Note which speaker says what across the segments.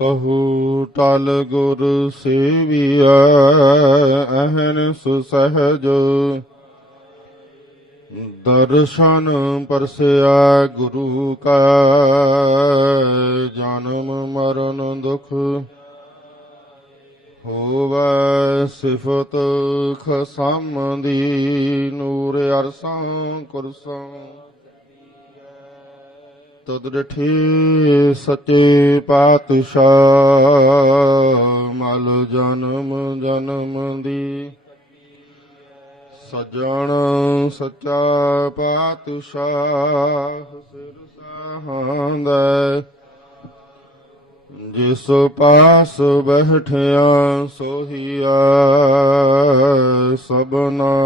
Speaker 1: ਕਹੂ, ਟਲ ਗੁਰ ਸੇਵੀਐ ਅਹਨਿਸ ਸਹਜ ਦਰਸ਼ਨ ਪਰਸਿਆ ਗੁਰੂ ਕਾ, ਜਨਮ ਮਰਨ ਦੁਖ ਹੋਵੈ ਸਿਫਤ ਖਸਮ ਦੀ ਨੂਰ ਅਰਸਾਂ ਕੁਰਸਾਂ। ਤਦ ਰਠੇ ਸੱਚੇ ਪਾਤਸ਼ਾਹ। ਮਲ ਜਨਮ ਜਨਮ ਦੀ ਸਜਣ ਸੱਚਾ ਪਾਤਸ਼ਾਹ। ਸਿਰ ਸਹਾੰਦਾ, ਜਿਸ ਪਾਸ ਬਹਿਠਿਆ ਸੋਹੀਆ ਸਬਨਾ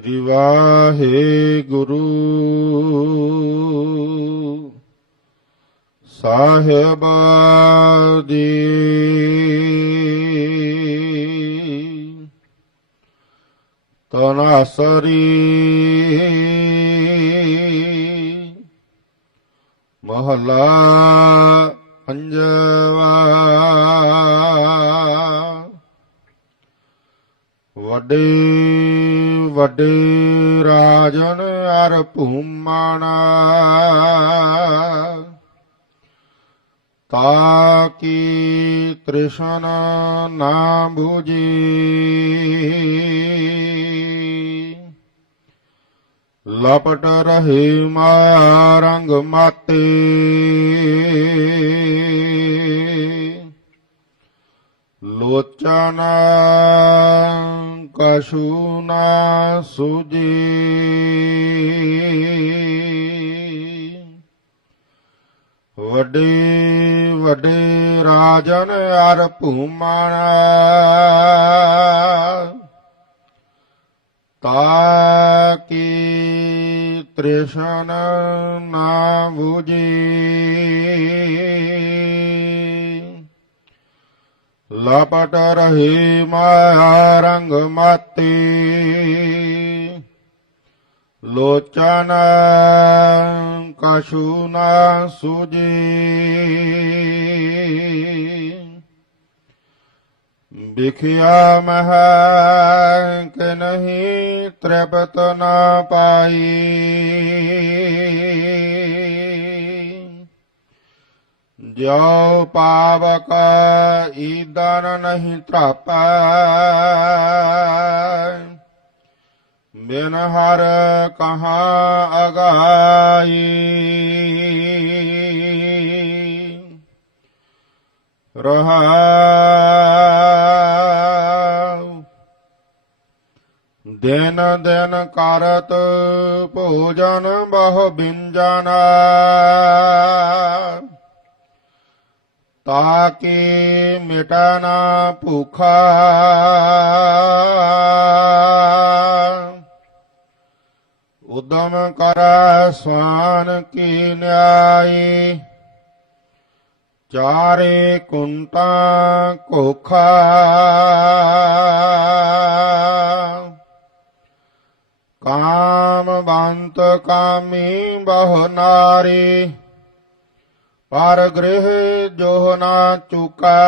Speaker 1: ਸ੍ਰੀ ਵਾਹਿਗੁਰੂ। ਸਾਹਿਬ ਦੀ ਤਨਾਸਰੀ ਮਹਲਾ ਪੰਜਵਾ। ਵੱਡੇ ਵੱਡੇ ਰਾਜਨ ਅਰ ਭੂਮਣ। ਤਾਕੀ ਤ੍ਰਿਸ਼ਨ ਨਾ 부ਜੀ ਲਪਟ ਰਹੇ ਮਾਰੰਗ ਮਾਤੇ। ਲੋਚਨਾ ਕਸ਼ੂ ਨਾ ਸੁਜੀ ਵੱਡੇ ਵੱਡੇ ਰਾਜਨ ਅਰ ਭੂਮਣ। ਤਾਕੀ ਤ੍ਰਿਸ਼ਨ ਨਾ 부ਜੀ ਲਪਟ ਰਹੀ ਮਾਇਆ ਰੰਗ ਮਾਤੀ ਲੋਚਨ ਕਸ਼ੂ ਨਾ ਸੁਜੀ। ਵਿਖਿਆ ਮਹ ਕਿ ਨਹੀਂ ਤ੍ਰਿਪਤ ਨਾ ਪਾਈ। ਜੋ ਪਾਵਕ ਈਦਨ ਨਹੀਂ ਤ੍ਰਾਪੈ। ਬਿਨ ਹਰ ਕਹਾਂ ਅਗਾਈ। ਰਹਾ। ਦਿਨ ਦਿਨ ਕਰਤ ਭੋਜਨ ਬਹੁ ਬਿੰਜਨ। ਤਾਕੇ ਮਿਟਾ ਨਾ ਭੁਖਾ ਉਦਮ ਕਰ ਸਵਾਨ ਕੀ ਨਿਆਈ ਚਾਰੇ ਕੁੰਟਾ ਕੋਖਾ ਕਾਮ ਬੰਤ ਕਾਮੀ ਬਹੁ ਨਾਰੀ ਪਰ ਗ੍ਰਹਿ ਜੋ ਨਾ ਚੁਕੈ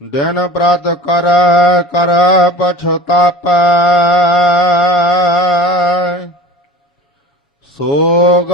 Speaker 1: ਦਿਨ ਬ੍ਰਤ ਕਰ ਕਰ ਪਛਤਾਪੈ ਸੋਗ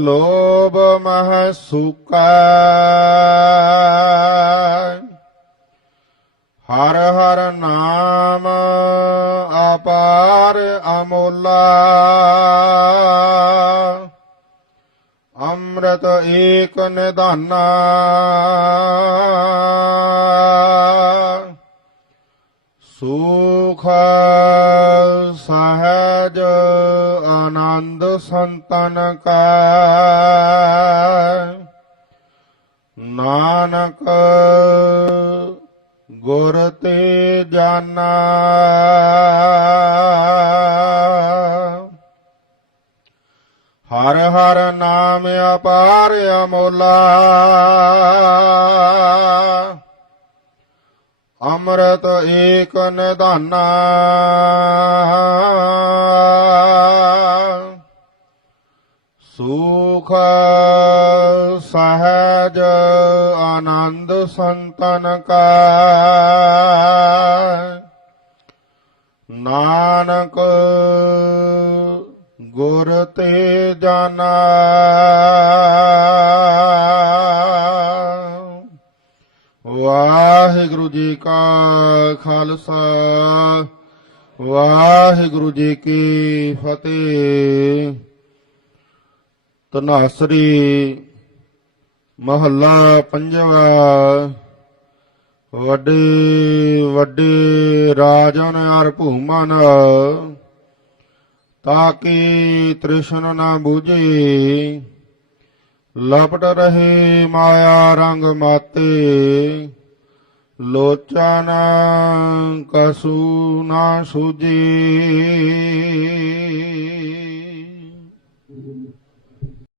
Speaker 1: ਲੋਭ ਮਹ ਸੁਕੈ ਅਪਾਰ ਅਮੋਲਾ। ਅੰਮ੍ਰਿਤ ਏਕ ਨਿਧਾਨਾ। ਸੁਖ ਸਹਜ ਸਹਜ ਆਨੰਦ ਸੰਤਨ ਕਾ। ਨਾਨਕ ਗੁਰ ਤੇ ਜਾਨਾ। ਹਰ ਹਰ ਨਾਮ ਅਪਾਰ ਅਮੋਲਾ। ਅੰਮ੍ਰਿਤ ਏਕ ਨਿਧਾਨਾ। ਸੁਖ, ਸਹਜ, ਆਨੰਦ ਸੰਤਨ ਕਾ ਨਾਨਕ ਗੁਰ ਤੇ ਜਾਨਾ ਵਾਹਿਗੁਰੂ ਜੀ ਕਾ ਖਾਲਸਾ, ਵਾਹਿਗੁਰੂ ਜੀ ਕੀ ਫਤਿਹ। ਤਨਾਸਰੀ ਮਹੱਲਾ ਪੰਜਵਾ। ਵੱਡੇ ਵੱਡੇ ਰਾਜਨ ਅਰ ਭੂਮਨ ਕਿ ਤ੍ਰਿਸ਼ਨ ਨਾ ਬੂਝੇ। ਲਪਟ ਰਹੇ ਮਾਇਆ ਰੰਗ ਮਾਤੇ ਲੋਚਨ ਕਸੂ ਨਾ ਸੂਜੀ